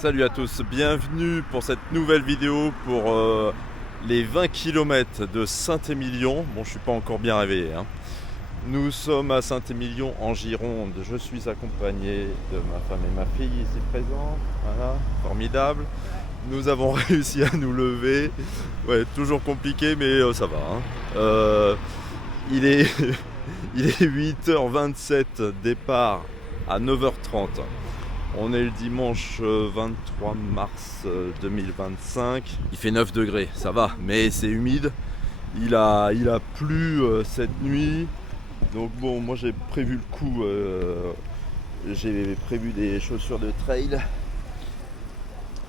Salut à tous, bienvenue pour cette nouvelle vidéo pour les 20 km de Saint-Émilion. Bon, je suis pas encore bien réveillé, hein. Nous sommes à Saint-Émilion en Gironde. Je suis accompagné de ma femme et ma fille ici présentes. Voilà, formidable. Nous avons réussi à nous lever. Ouais, toujours compliqué, mais ça va, hein. Il est, il est 8h27, départ à 9h30. On est le dimanche 23 mars 2025. Il fait 9 degrés, ça va, mais c'est humide. Il a plu cette nuit. Donc bon, moi j'ai prévu le coup. J'ai prévu des chaussures de trail.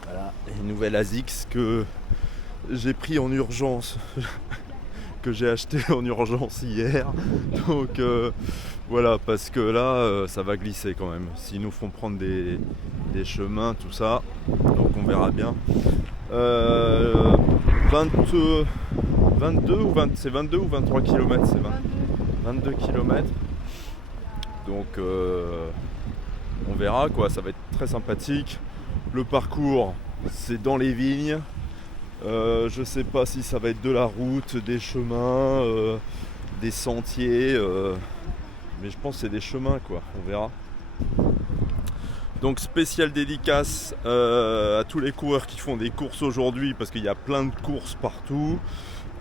Voilà, une nouvelle ASICS que j'ai pris en urgence. Que j'ai acheté en urgence hier. Donc voilà, parce que là ça va glisser quand même. S'ils nous font prendre des chemins, tout ça, donc on verra bien. 22 ou 20, c'est 22 ou 23 km, c'est 22 km. Donc on verra quoi, ça va être très sympathique. Le parcours, c'est dans les vignes. Je sais pas si ça va être de la route, des chemins, des sentiers, mais je pense que c'est des chemins quoi, on verra. Donc spécial dédicace à tous les coureurs qui font des courses aujourd'hui, parce qu'il y a plein de courses partout.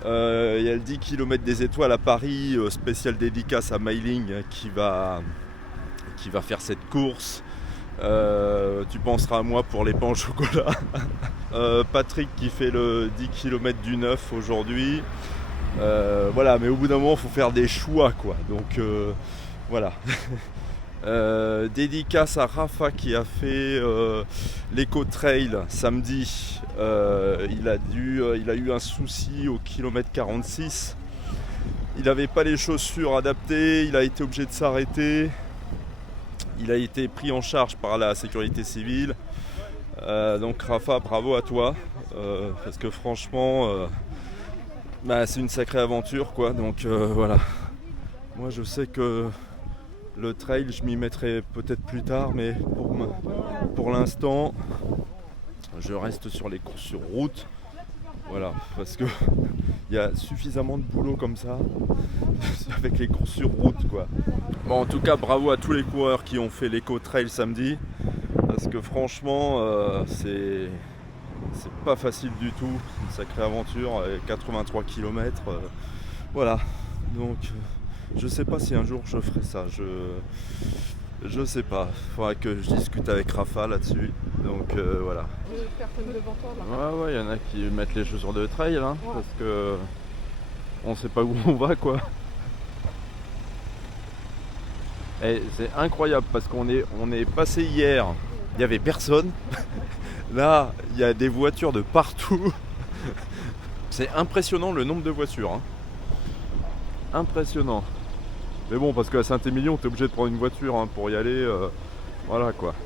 Il y a le 10 km des étoiles à Paris, spécial dédicace à Mailing qui va faire cette course. Tu penseras à moi pour les pains au chocolat. Patrick qui fait le 10 km du 9 aujourd'hui. Voilà, mais au bout d'un moment il faut faire des choix quoi. Donc voilà. Dédicace à Rafa qui a fait l'éco trail samedi. Il a eu un souci au kilomètre 46. Il n'avait pas les chaussures adaptées, il a été obligé de s'arrêter. Il a été pris en charge par la sécurité civile. Donc Rafa, bravo à toi. Parce que franchement, c'est une sacrée aventure quoi. Donc voilà. Moi je sais que le trail je m'y mettrai peut-être plus tard, mais pour l'instant je reste sur les courses sur route. Voilà, parce que il y a suffisamment de boulot comme ça avec les courses sur route quoi. Bon, en tout cas bravo à tous les coureurs qui ont fait l'éco trail samedi, parce que franchement c'est pas facile du tout, c'est une sacrée aventure, 83 km, voilà. Donc je sais pas si un jour je ferai ça, je sais pas, il faudra que je discute avec Rafa là-dessus. Donc voilà. Personne devant toi là. Ouais, il y en a qui mettent les chaussures de trail hein, ouais. Parce que on sait pas où on va quoi. Et c'est incroyable parce qu'on est passé hier, il n'y avait personne. Là, il y a des voitures de partout. C'est impressionnant le nombre de voitures, hein. Impressionnant. Mais bon, parce qu'à Saint-Émilion, tu es obligé de prendre une voiture hein, pour y aller. Voilà quoi.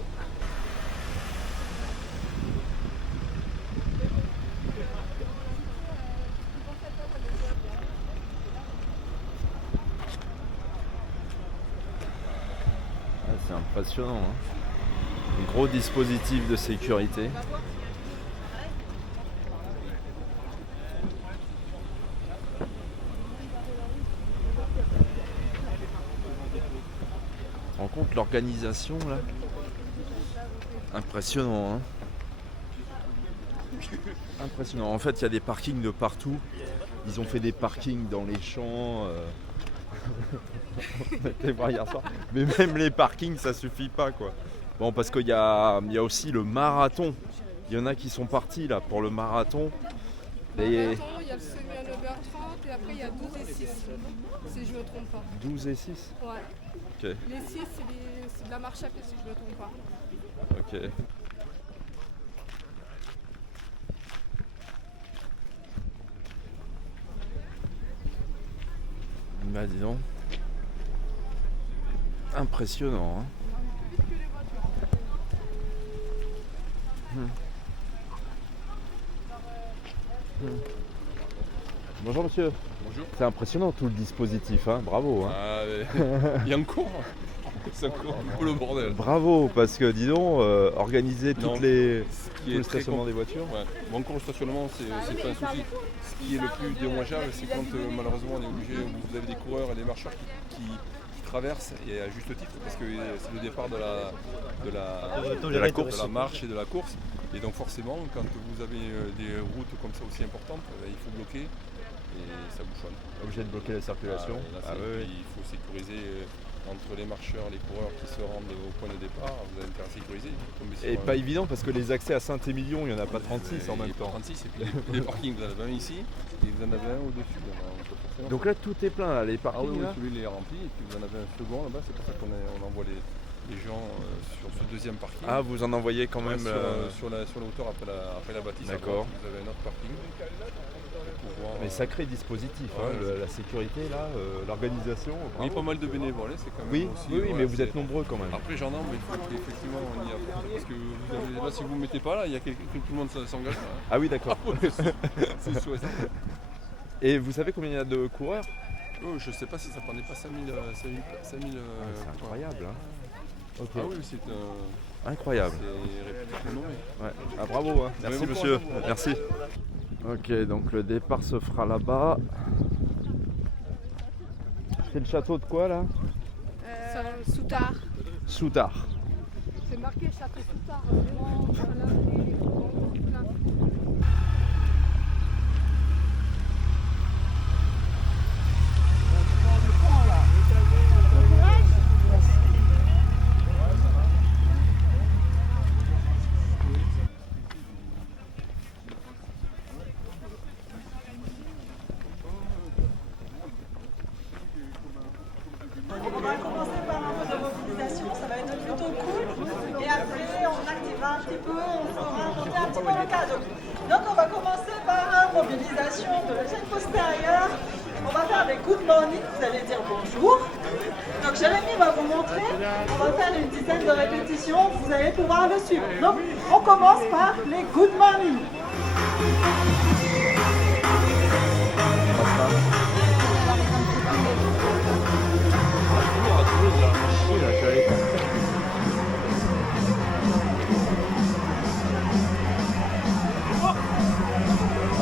C'est impressionnant, hein. Un gros dispositif de sécurité. Tu te rends compte l'organisation là? Impressionnant, hein. Impressionnant. En fait, il y a des parkings de partout. Ils ont fait des parkings dans les champs. On était voir hier soir. Mais même les parkings, ça suffit pas quoi. Bon, parce qu'il y a aussi le marathon. Il y en a qui sont partis là pour le marathon. Il y a le semi à 9h30 et après il y a 12 et 6, si je ne me trompe pas. 12 et 6 ? Ouais. Ok. Les 6, c'est de la marche à pied si je ne me trompe pas. Ok. Bah dis donc. Impressionnant, hein. Bonjour monsieur. Bonjour. C'est impressionnant tout le dispositif, hein. Bravo. Hein. Il y a une cour. C'est encore un peu le bordel. Bravo, parce que dis donc, organiser Non, tout le très stationnement des voitures. Ouais. Bon, encore le stationnement, c'est pas un souci. Ce qui est le plus dommageable, c'est quand malheureusement on est obligé, vous avez des coureurs et des marcheurs qui traversent, et à juste titre, parce que c'est le départ de la marche et de la course. Et donc forcément, quand vous avez des routes comme ça aussi importantes, il faut bloquer et ça bouchonne. Obligé de bloquer la circulation. Il faut sécuriser entre les marcheurs, les coureurs qui se rendent au point de départ, vous avez intérêt à sécuriser. Et pas évident parce que les accès à Saint-Émilion, il n'y en a pas 36 en même temps. 36 et puis les parkings, vous en avez un ici et vous en avez un au-dessus. Donc là tout est plein, là, les parkings. Oui, celui-là est rempli et puis vous en avez un second là-bas, c'est pour ça qu'on envoie les gens sur ce deuxième parking. Ah, vous en envoyez quand même sur la hauteur après la bâtisse. D'accord. Vous avez un autre parking. Mais sacré dispositif, la sécurité là, l'organisation. Oui, pas mal de bénévoles, c'est quand même aussi. Oui, mais vous êtes nombreux quand même. Après j'en ai, mais il faut qu'effectivement on y apporte. Parce que là, si vous ne mettez pas là, il y a tout le monde s'engage. Ah oui, d'accord. C'est chouette. Et vous savez combien il y a de coureurs? Je ne sais pas si ça prenait pas 5000. C'est incroyable. Hein. Okay. Ah oui, c'est incroyable. C'est nommé. Ouais. Ah, bravo, hein. Merci monsieur. Merci. Ok, donc le départ se fera là-bas. C'est le château de quoi là? Soutard. Soutard. C'est marqué château Soutard. On va commencer par un peu de mobilisation, ça va être plutôt cool. Et après, on activera un petit peu, on fera monter un petit peu le cadre. Donc on va commencer par une mobilisation de la chaîne postérieure. On va faire des good morning, vous allez dire bonjour. Donc Jérémy va vous montrer, on va faire une dizaine de répétitions, vous allez pouvoir le suivre. Donc on commence par les good morning.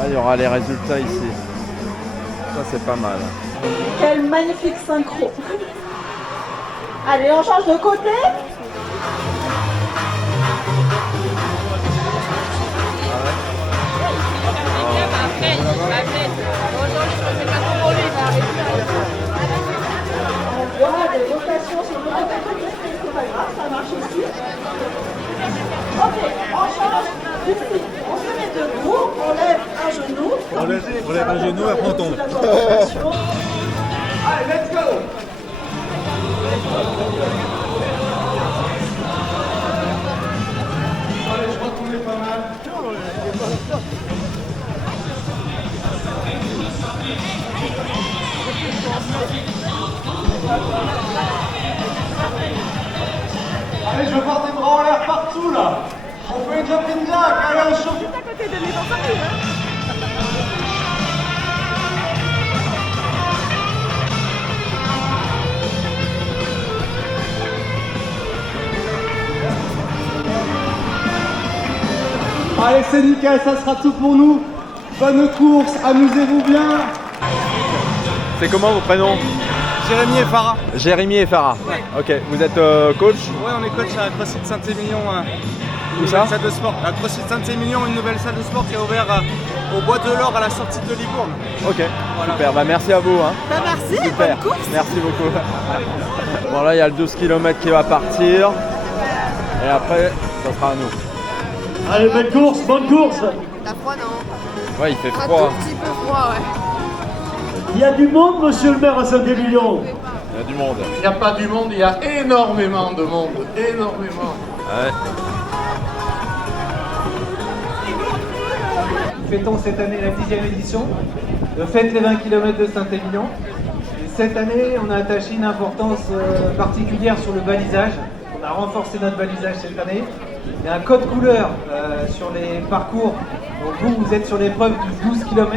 Ah, il y aura les résultats ici. Ça c'est pas mal. Quel magnifique synchro. Allez, on change de côté. On voit des rotations sur le côté. C'est pas grave, ça marche aussi. Ok, on change ici. On se met debout, on lève un genou. On lève un genou, après on tombe. Allez, let's go. Allez, je crois qu'on est pas mal. Allez, je veux voir des bras en l'air partout là. On fait une jumping jack. Allez, on chauffe. Juste à côté de mes enfants. Allez, c'est nickel, ça sera tout pour nous. Bonne course, amusez-vous bien. C'est comment vos prénoms? Jérémy et Farah. Jérémy et Farah. Ouais. Ok, vous êtes coach? Ouais, on est coach à la CrossFit Saint-Émilion. Où ça? Salle de sport. La CrossFit Saint-Émilion, une nouvelle salle de sport qui a ouvert au Bois de l'Or à la sortie de Libourne. Ok, voilà. Super, bah merci à vous. Hein. Bah merci, super. bonne course. Merci beaucoup. Bon là il y a le 12 km qui va partir. Et après, ça sera à nous. Allez, belle course, bonne course. T'as froid, non? Ouais, il fait Un froid. tout petit peu froid, ouais. Il y a du monde, monsieur le maire, à Saint-Émilion. Il y a du monde. Il n'y a pas du monde, il y a énormément de monde, énormément. Ouais. Fêtons cette année la 10e édition de Fête les 20 km de Saint-Émilion. Et cette année, on a attaché une importance particulière sur le balisage. On a renforcé notre balisage cette année. Il y a un code couleur sur les parcours. Donc vous êtes sur l'épreuve du 12 km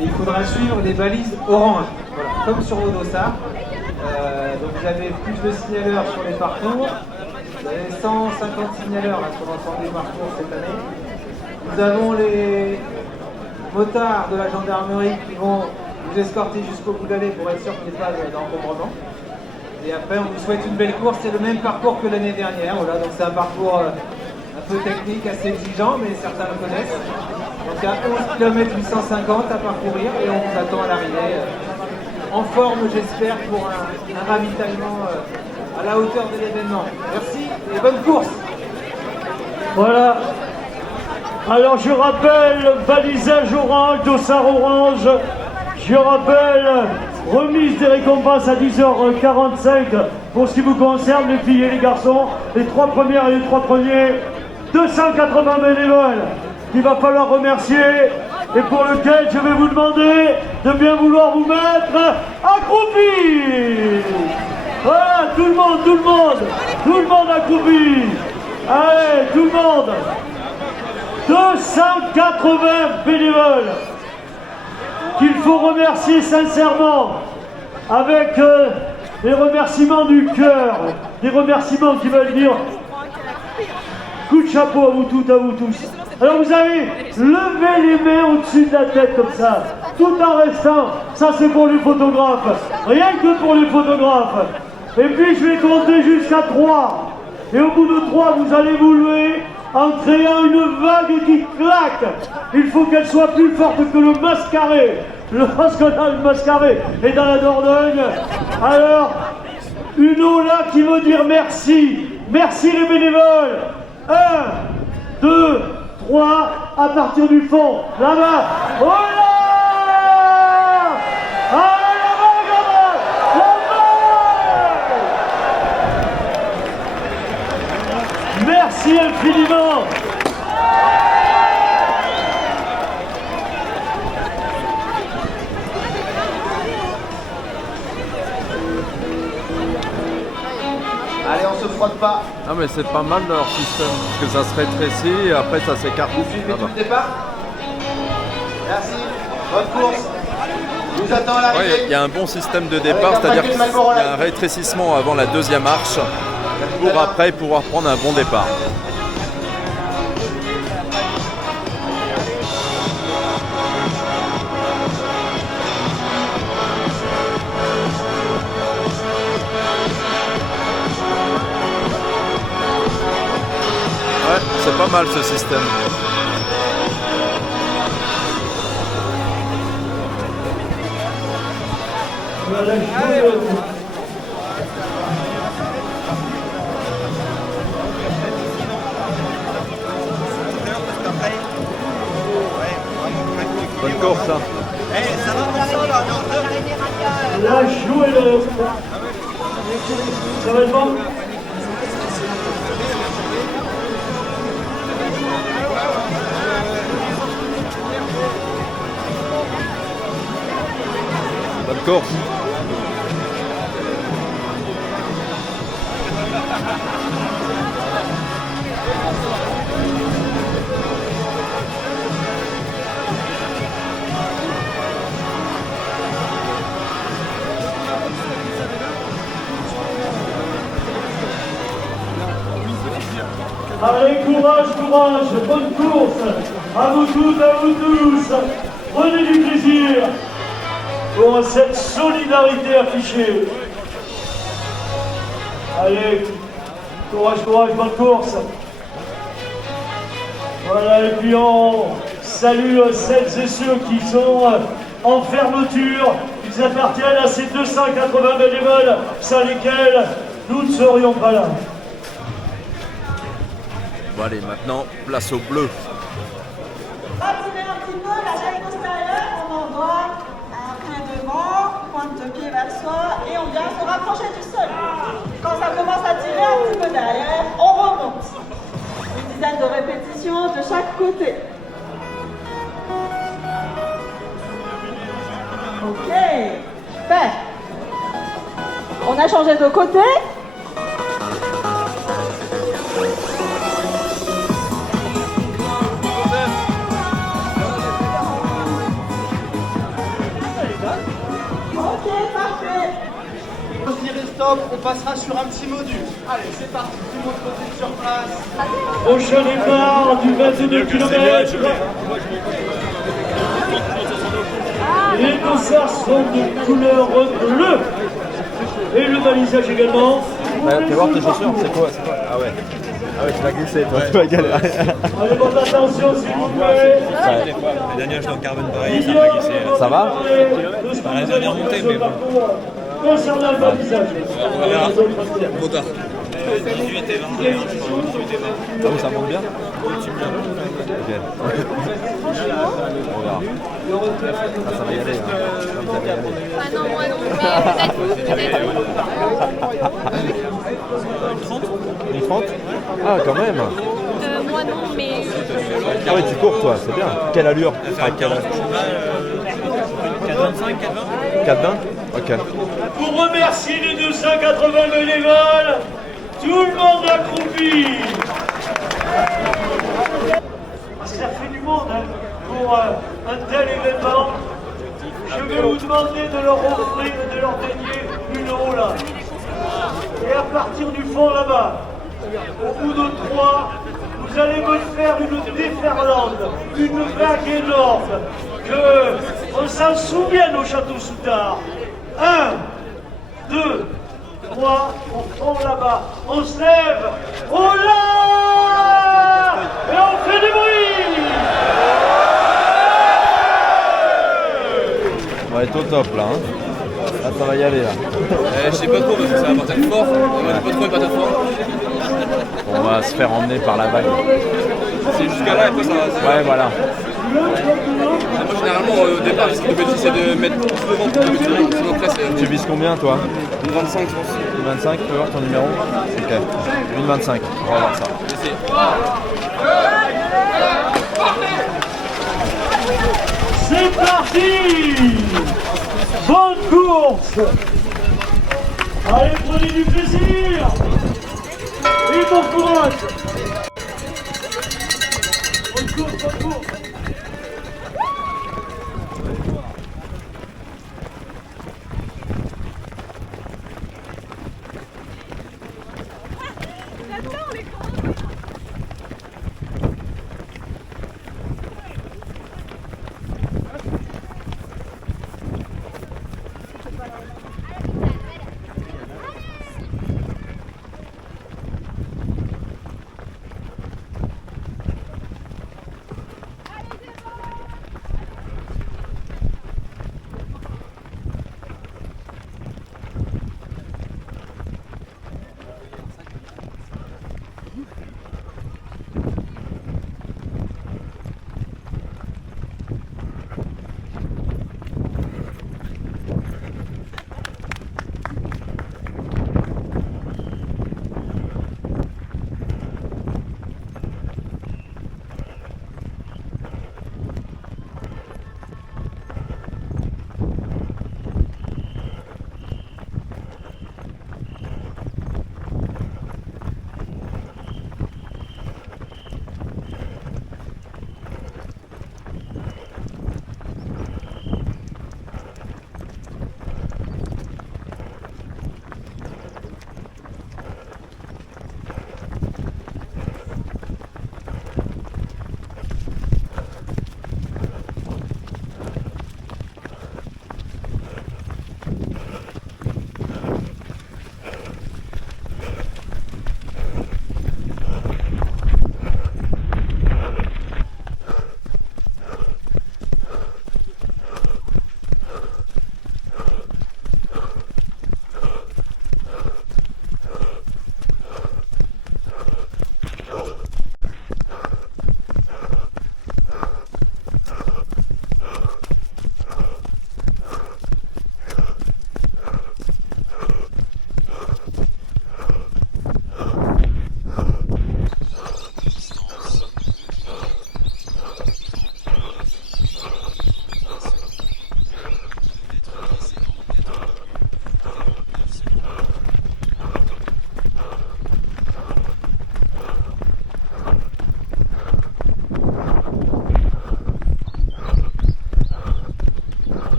et il faudra suivre les balises orange. Voilà, comme sur vos dossards. Donc vous avez plus de signaleurs sur les parcours. Vous avez 150 signaleurs là, sur l'ensemble des parcours cette année. Nous avons les motards de la gendarmerie qui vont vous escorter jusqu'au bout d'allée pour être sûr qu'il n'y ait pas d'encombrement. Et après, on vous souhaite une belle course. C'est le même parcours que l'année dernière. Voilà, donc c'est un parcours un peu technique, assez exigeant, mais certains le connaissent. Donc il y a 11 km 850 à parcourir et on vous attend à l'arrivée. En forme, j'espère, pour un ravitaillement à la hauteur de l'événement. Merci et bonne course. Voilà. Alors je rappelle, balisage orange, dossard orange. Je rappelle, remise des récompenses à 10h45 pour ce qui vous concerne, les filles et les garçons. Les 3 premières et les 3 premiers, 280 bénévoles qu'il va falloir remercier et pour lequel je vais vous demander de bien vouloir vous mettre accroupi. Voilà, tout le monde accroupi. Allez, tout le monde. 280 bénévoles qu'il faut remercier sincèrement avec les remerciements du cœur, des remerciements qui veulent dire coup de chapeau à vous toutes, à vous tous. Alors vous avez levé les mains au-dessus de la tête comme ça, tout en restant, ça c'est pour les photographes, rien que pour les photographes. Et puis je vais compter jusqu'à 3. Et au bout de 3, vous allez vous lever en créant une vague qui claque. Il faut qu'elle soit plus forte que le mascaré. Lorsqu'on a le mascaré est dans la Dordogne. Alors, une eau là qui veut dire merci. Merci les bénévoles. 1, 2, 3, à partir du fond. Là-bas. Oh là! Merci infiniment. Allez, on se frotte pas. Ah mais c'est pas mal leur système, parce que ça se rétrécit et après ça s'écarte. Vous suivez tout le départ. Merci. Bonne course. Je vous attends à l'arrivée. Il y a un bon système de départ, c'est-à-dire qu'il y a un rétrécissement avant la deuxième marche pour après pouvoir prendre un bon départ. Ouais, c'est pas mal ce système. Bonne course, hein. Là, jouez le... Ça va être bon? Bonne course. Allez, courage, courage, bonne course. À vous toutes, à vous tous. Prenez du plaisir pour cette solidarité affichée. Allez, courage, courage, bonne course. Voilà, et puis on salue celles et ceux qui sont en fermeture. Ils appartiennent à ces 280 bénévoles sans lesquels nous ne serions pas là. Bon allez, maintenant, place au bleu. Attirez un petit peu la chaîne postérieure, on envoie un pied devant, pointe de pied vers soi et on vient se rapprocher du sol. Quand ça commence à tirer un petit peu derrière, on remonte. Une dizaine de répétitions de chaque côté. Ok, super. On a changé de côté. Ok, parfait. Tirez stop. stop, on passera sur un petit module. Allez, c'est parti, tout le monde côté sur place. Prochain départ du 22 km. Les dossards sont de couleur bleue. Et le balisage également. Fais voir tes chaussures, c'est quoi? Ah ouais. Ah ouais, tu vas glisser, toi. Tu vas galérer. Allez, votre attention s'il vous plaît. Les derniers dans le carbone pareil, ça va glisser. Ça va? Ça va bien monter, mais bon. Concernant le balisage. On verra. Trop tard. 18 et 20. Ah oui, ça monte bien? Ok. On verra. Ah, ça va y aller. Hein. Ça va y aller. Ah non, moi non, mais peut-être. Une 30? Ah, quand même. Moi non, mais. Ah oui, tu cours toi, c'est bien. Quelle allure? Ah, quelle allure? 4,25, 4,20. 4,20? Ok. Pour remercier les 280 bénévoles, tout le monde accroupi. Ça fait du monde hein, pour un tel événement. Je vais vous demander de leur offrir, de leur dédier une eau là. Et à partir du fond là-bas, au bout de 3, vous allez me faire une déferlante, une vague énorme, que on s'en souvienne au château Soutard. 1, 2, 3, on tombe là-bas, on se lève, oh là! Et on fait du bruit! On va être au top là. Hein. Là, ça va y aller là. Je sais pas trop parce que ça va partir fort. On va pas trop le partir fort. On va se faire emmener par la vague. C'est jusqu'à là et après ça va. Ouais, voilà. Moi généralement au départ j'essaie de mettre tout devant pour le tirer, sinon après c'est. Tu vises combien toi? Une 25 je pense. Une 25, tu peux voir ton numéro? Ok. Une 25, on va voir ça. C'est parti! Bonne course! Allez, prenez du plaisir! Et bon courage! Bonne course, bonne course!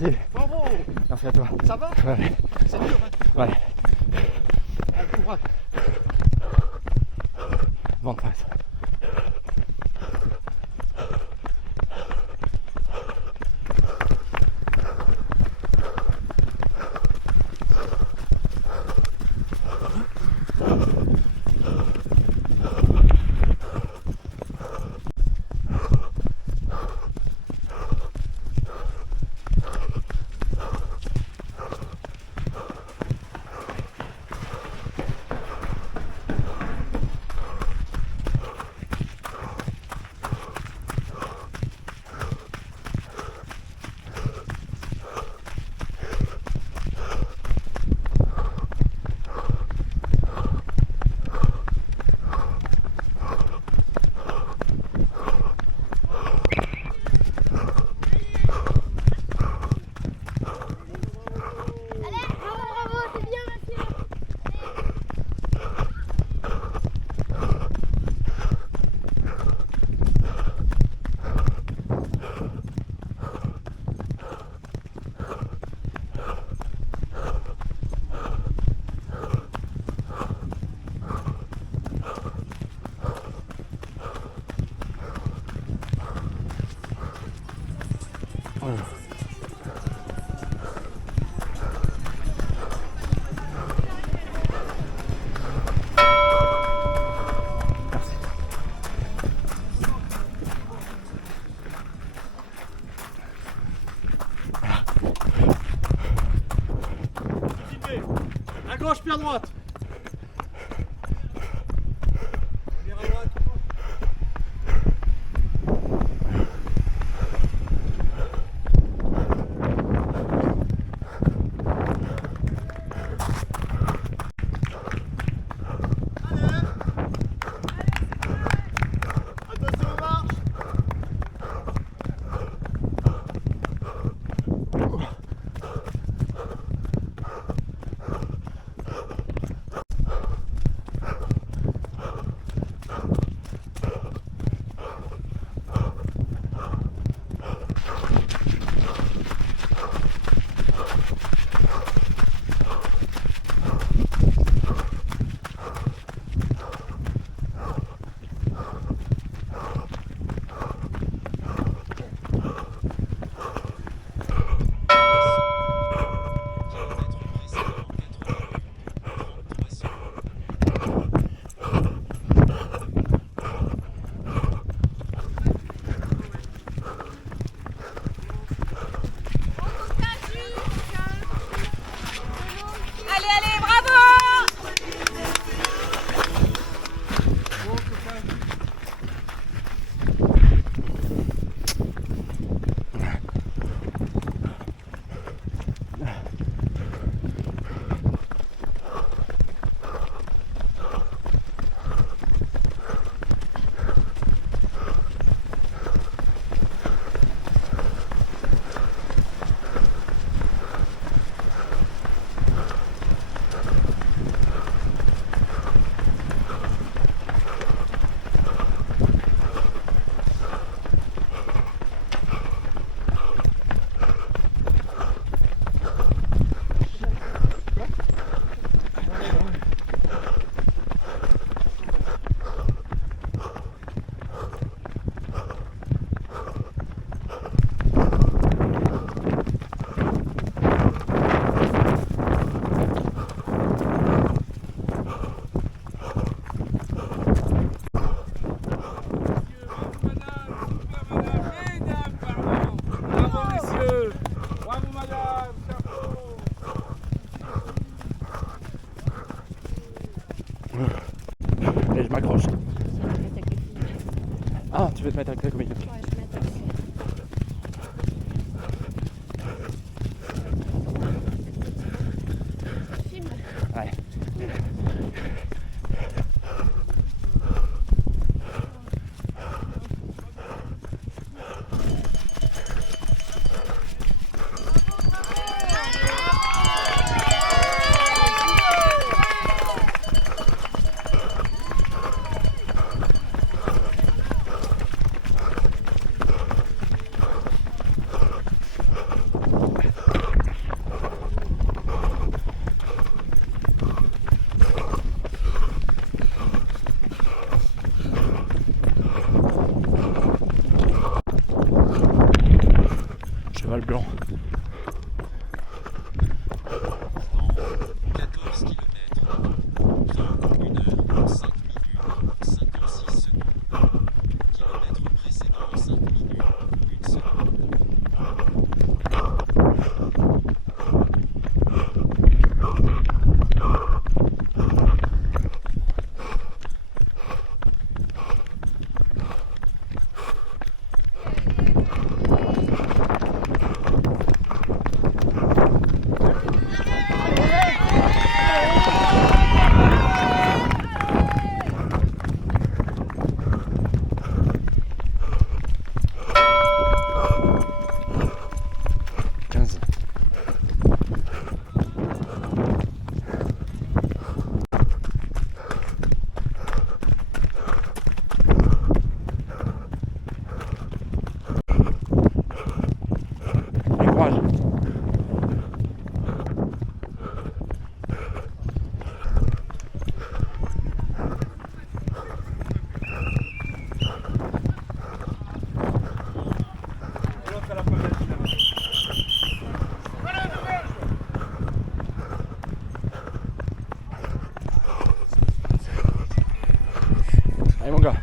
Merci. Bravo. Merci à toi. Ça va? Ouais. C'est dur, hein? Ouais. Allez, courage. Ventre presse. À gauche puis à droite. Et je m'accroche. Ah, tu veux te mettre à comme il est. Ouais. Val Blanc. 14 km. 1h05 minutes 56 secondes. Kilomètre précédent 5 minutes 1 seconde. Allez mon gars.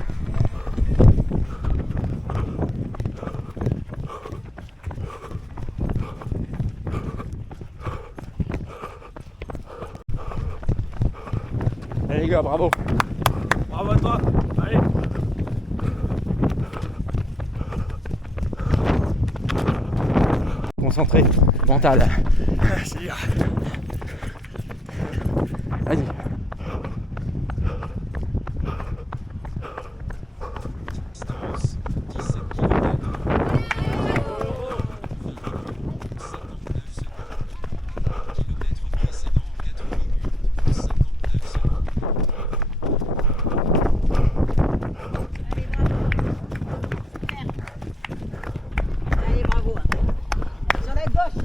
Allez les gars, bravo. Bravo à toi. Allez. Concentré, mental. C'est dur. Vas-y. Distance 17 km. 59 secondes. Kilomètre précédent 4 minutes 59 secondes. Allez, bravo. Sur la gauche.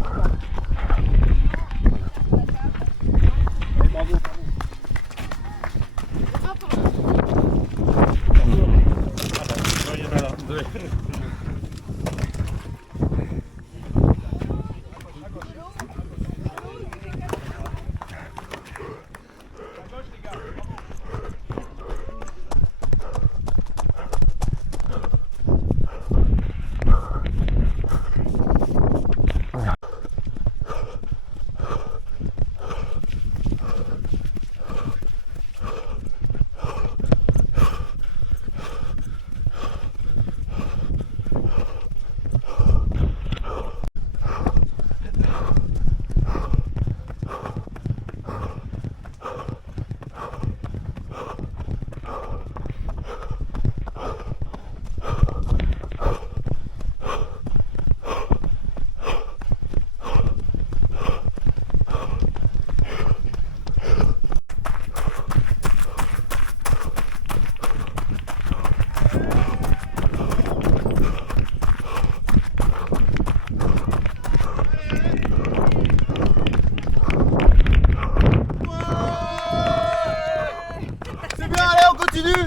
C'est bien, allez, on continue.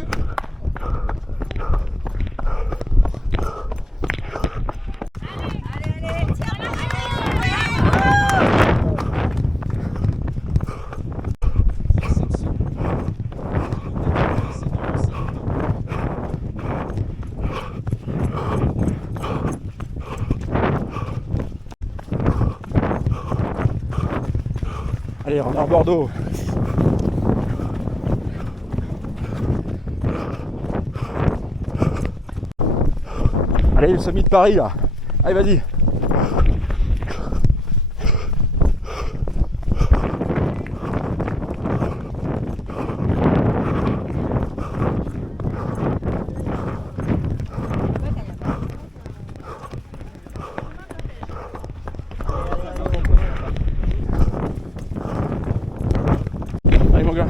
Allez, on est à Bordeaux. Allez, le sommet de Paris là. Allez, vas-y. Allez mon gars.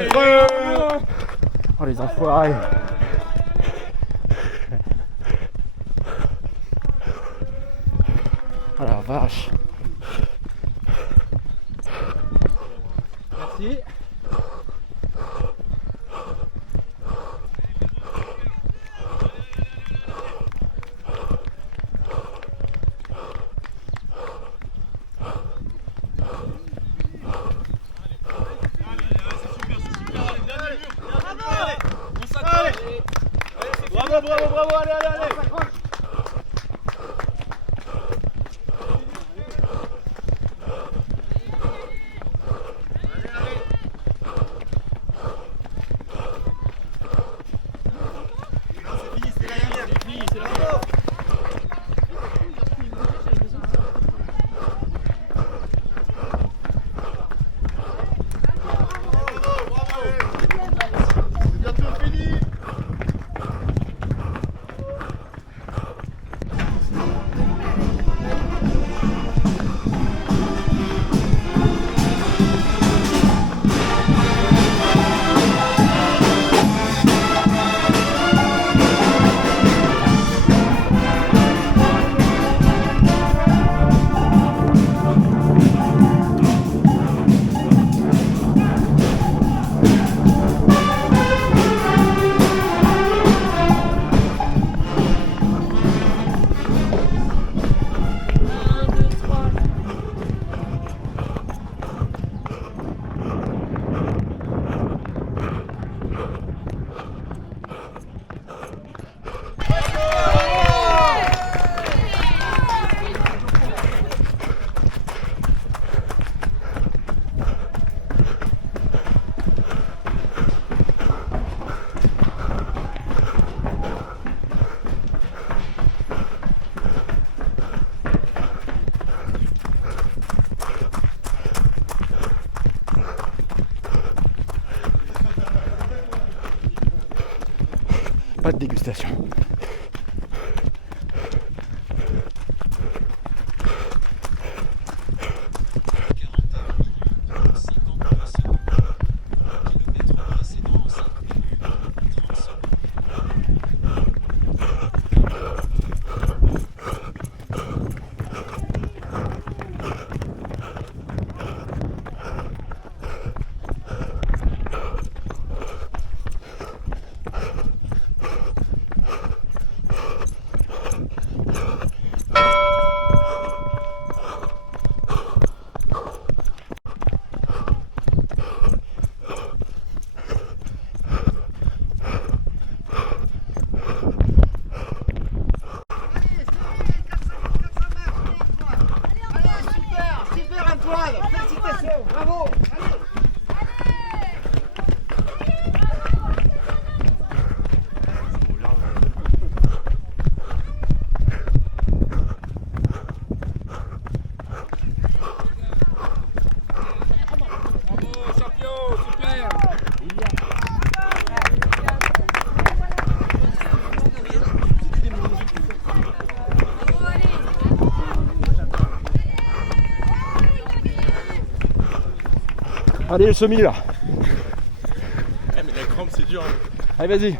affreux. Oh les enfoirés. Oh la vache. Merci. Bravo, bravo, bravo, allez, allez, allez. Pas de dégustation. Allez le semi là. Eh mais la crampe c'est dur. Allez vas-y.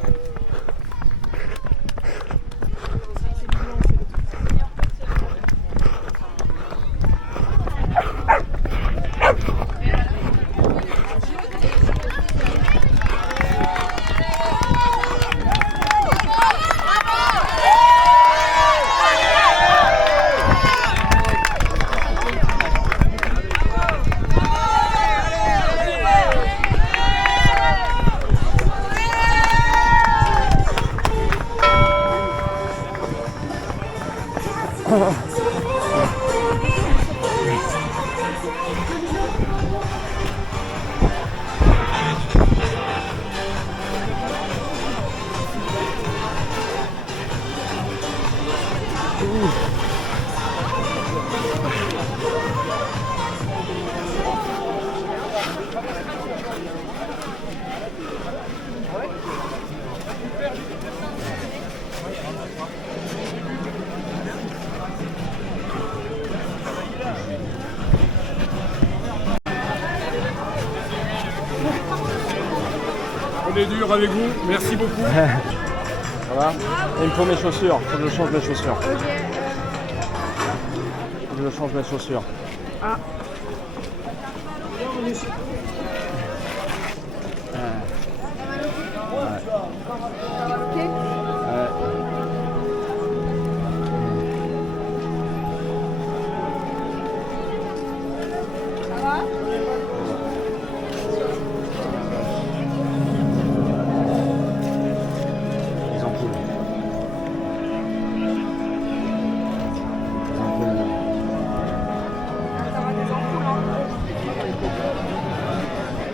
été dur avec vous. Merci beaucoup. Ça va? Il me faut mes chaussures. Faut que je change mes chaussures. Ok. Faut que je change mes chaussures. Ah.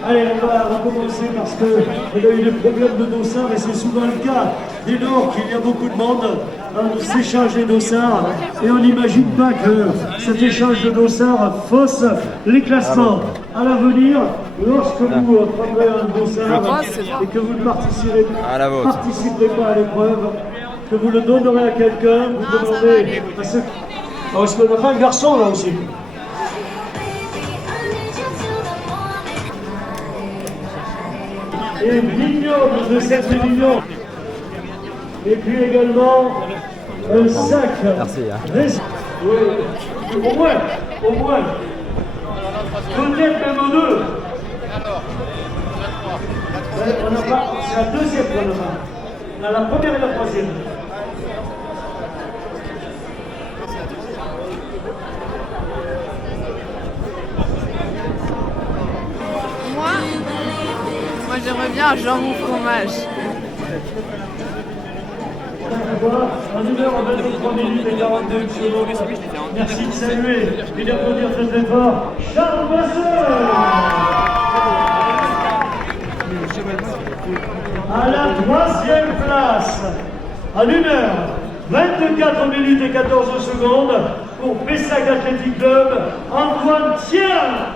Allez, on va recommencer parce qu'on a eu des problèmes de dossard et c'est souvent le cas. Dès lors qu'il y a beaucoup de monde, on s'échange les dossards et on n'imagine pas que cet échange de dossards fausse les classements. À l'avenir, lorsque vous prendrez un dossard et que vous ne participerez pas à l'épreuve, que vous le donnerez à quelqu'un, vous demandez à ceux... Oh, est-ce qu'on n'a pas un garçon là aussi? Et vignoble de 7 millions. Et puis également un sac. Merci. Oui, au moins. Peut-être même deux. On n'a pas, c'est la deuxième qu'on a. On a la première et la troisième. Moi j'aimerais bien un jambon fromage. En 1h23 minutes et 42 secondes. Merci de saluer et d'applaudir cet effort. Charles Vasseur à la troisième place. En 1h24 minutes et 14 secondes pour Pessac Athletic Club, Antoine Thiers.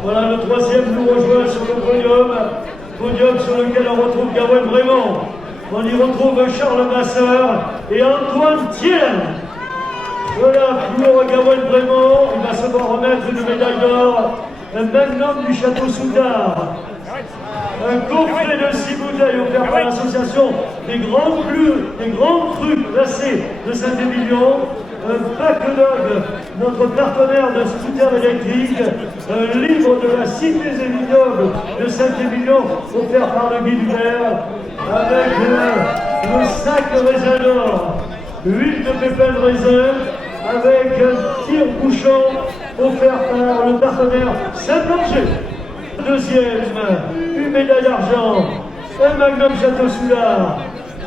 Voilà, le troisième nous rejoint sur le podium sur lequel on retrouve Gawain Brémond. On y retrouve Charles Vasseur et Antoine Thiers. Voilà, pour Gawain Brémond, il va se voir remettre une médaille d'or, un magnum du Château Soudard, un coffret de 6 bouteilles offert par l'association des grands crus classés de Saint-Émilion, un pack dog, notre partenaire de scooter électrique, un livre de la Cité des vignobles de Saint-Émilion offert par le guide vert, avec le sac raisin d'or, huile de pépins de raisin, avec un tire-bouchon offert par le partenaire Saint-Blanchet. Deuxième, une médaille d'argent, un magnum Château Soudard,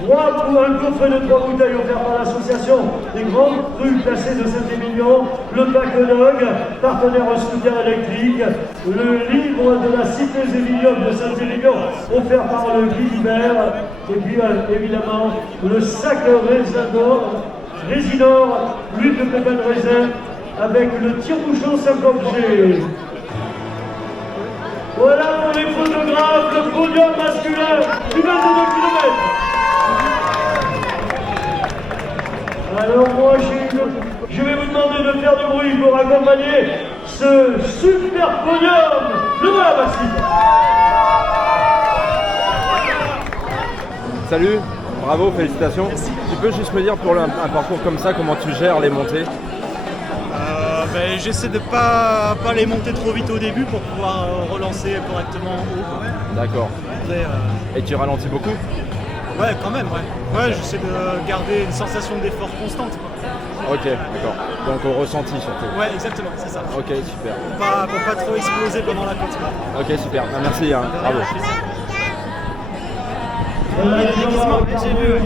un coffret de 3 bouteilles offert par l'association des grands crus classés de Saint-Émilion, le pack dog, partenaire au scooter électrique, le livre de la Cité des vignobles de Saint-Émilion offert par le guide hiver, et puis évidemment le sac Résinor, l'huile de pépins de raisin avec le tire-bouchon 50G. Voilà pour les photographes, le podium masculin du 22 km. Alors moi, je vais vous demander de faire du bruit pour accompagner ce super podium. Le voilà, Maxime. Salut, bravo, félicitations. Merci. Tu peux juste me dire pour un parcours comme ça, comment tu gères les montées? J'essaie de pas les monter trop vite au début pour pouvoir relancer correctement en haut. D'accord. Et tu ralentis beaucoup? Ouais, quand même, ouais. Ouais, j'essaie de garder une sensation d'effort constante. Ok, d'accord. Donc au ressenti surtout. Ouais, exactement, c'est ça. Ok, super. Pour pas trop exploser pendant la course. Ok, super. Merci, hein. Bravo. J'ai vu.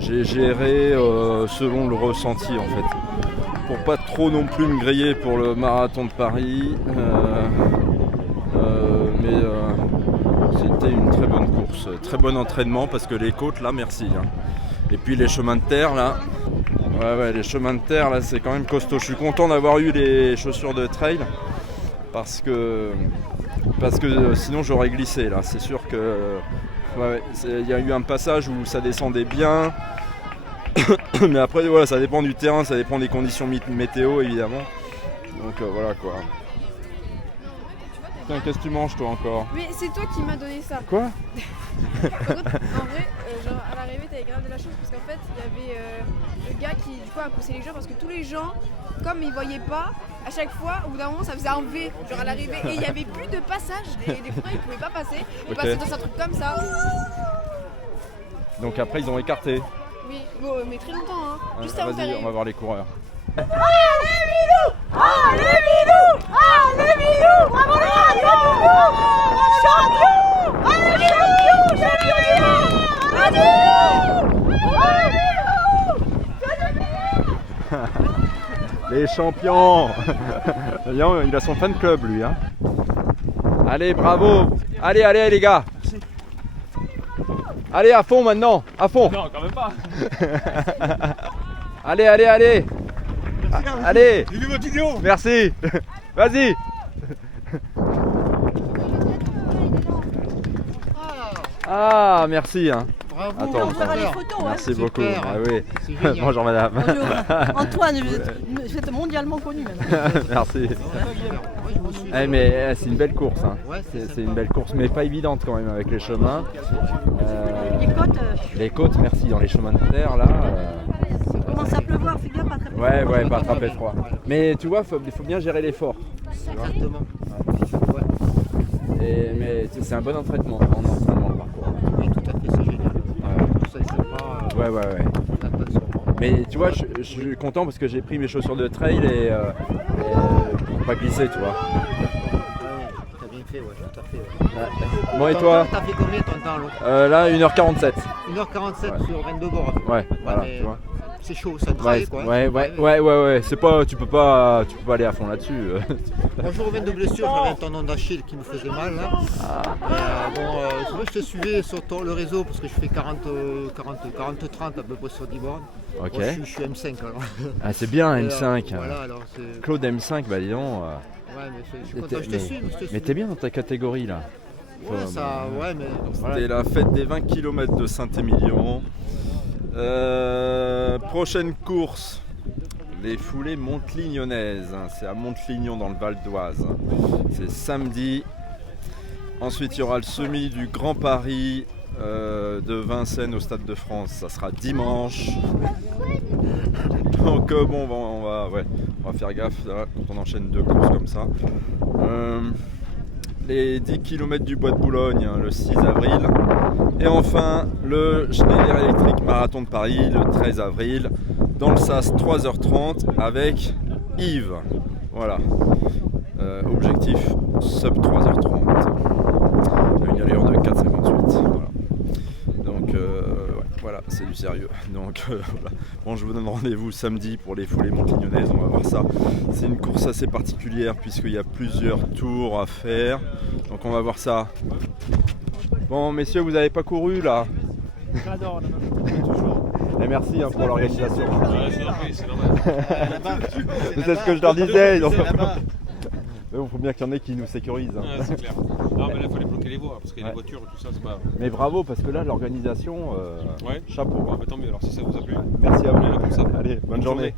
J'ai géré selon le ressenti en fait. Pour pas trop non plus me griller pour le marathon de Paris. Mais c'était une très bonne course, très bon entraînement parce que les côtes là, merci. Hein. Et puis les chemins de terre là, ouais, les chemins de terre là c'est quand même costaud. Je suis content d'avoir eu les chaussures de trail parce que sinon j'aurais glissé là. C'est sûr que il y a eu un passage où ça descendait bien. Mais après voilà, ça dépend du terrain, ça dépend des conditions météo évidemment. Donc voilà quoi. Tiens, qu'est-ce que tu manges toi encore? Mais c'est toi qui m'as donné ça. Quoi? En vrai, genre à l'arrivée t'avais grave de la chance parce qu'en fait il y avait le gars qui du coup a poussé les gens parce que tous les gens, comme ils voyaient pas, à chaque fois au bout d'un moment ça faisait un V genre à l'arrivée et il n'y avait plus de passage, les coureurs ils pouvaient pas passer, ils passaient dans un truc comme ça. Donc après ils ont écarté. Oui, bon, mais très longtemps hein. Juste avant Vas-y, on va voir les coureurs. Allez Milou! Allez Milou! Allez Milou! Bravo les gars! Champion! Allez champion! Champion du monde! Les champions. Il a son fan club lui hein. Allez bravo. Allez les gars. Allez à fond maintenant. À fond. Non quand même pas. Allez. Allez. J'ai vu votre vidéo. Merci. Vas-y. Ah merci hein. Bravo. Attends, On verra les photos. Merci hein. beaucoup. Super. Ah oui. Génial. Bonjour madame. Bonjour. Antoine, vous êtes mondialement connu maintenant. Merci. Mais c'est une belle course. Hein. C'est une belle course, mais pas évidente quand même avec les chemins. Les côtes, merci, dans les chemins de terre là. Ça commence à pleuvoir, fais gaffe, pas très froid. Ouais, pas attraper froid. Mais tu vois, il faut bien gérer l'effort. Exactement. Mais c'est un bon entraînement, le parcours. Oui, tout à fait, c'est génial. Ça, c'est pas, Ouais. Mais tu vois, je suis content parce que j'ai pris mes chaussures de trail et pour pas glisser, tu vois. T'as bien fait, tout à fait. Bon, et toi? T'as fait combien ton temps l'autre? Là, 1h47. 1h47 sur 22 bords. Ouais, voilà, tu vois. C'est chaud, ça travaille quoi. Ouais. C'est pas, tu peux pas aller à fond là-dessus. Moi je reviens de blessure, j'avais un tendon d'Achille qui me faisait mal là. Je te suivais sur le réseau parce que je fais 40-30 à peu près sur 10 bornes. Ok. Moi, je suis M5 alors. Ah c'est bien M5. Voilà, alors, Claude M5, bah dis donc. Ouais mais je suis content, je te suis. Mais t'es bien dans ta catégorie là. Mais... C'était la fête des 20 km de Saint-Émilion. Prochaine course, les foulées montlignonnaises. C'est à Montlignon dans le Val d'Oise. C'est samedi. Ensuite, il y aura le semi du Grand Paris de Vincennes au Stade de France. Ça sera dimanche. Donc on va faire gaffe là, quand on enchaîne deux courses comme ça. Les 10 km du Bois de Boulogne le 6 avril. Et enfin le Schneider Electric Marathon de Paris le 13 avril dans le SAS 3h30 avec Yves. Voilà. Objectif sub 3h30. Une allure de 4,58. Voilà. Donc voilà, c'est du sérieux. Donc voilà. Bon, je vous donne rendez-vous samedi pour les foulées montlignonnaises, on va voir ça. C'est une course assez particulière puisqu'il y a plusieurs tours à faire. Donc on va voir ça. Bon messieurs, vous n'avez pas couru là? J'adore, toujours. Et merci pour l'organisation. C'est normal. C'est ce que je leur disais. Mais il faut bien qu'il y en ait qui nous sécurisent. Hein. Ouais, c'est clair. Non, mais là, il faut les bloquer les voies parce que les voitures et tout ça, c'est pas. Mais bravo, parce que là, l'organisation, chapeau. Bah, tant mieux, alors si ça vous a plu. Merci à vous. Comme ça. Allez, bonne journée.